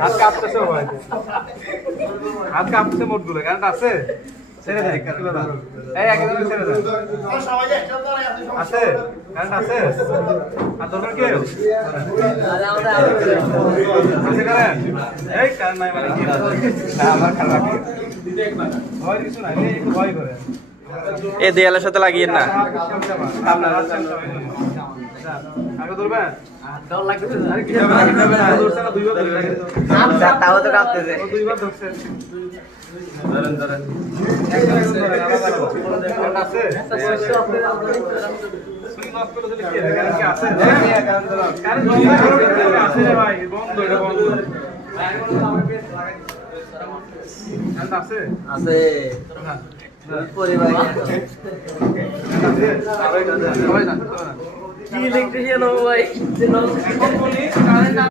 হাত কাঁপতেছে হাত কাঁপতেছে মোটগুলো কারেন্ট আছে ছেড়ে দেয় এই একদম ছেড়ে দেয় আছে কারেন্ট আছে আর দরকার কি আছে কারেন্ট এই কারেন্ট নাই মানে কি আমার খারাপ ভয় কিছু নাই একটু ভয় করে এই দেয়ালের সাথে লাগিয়েন না। আগে ধরবেন তাও তো কাঁপতেছে। দুইবার ধরছে কি ইলেকট্রিশিয়ান ভাই।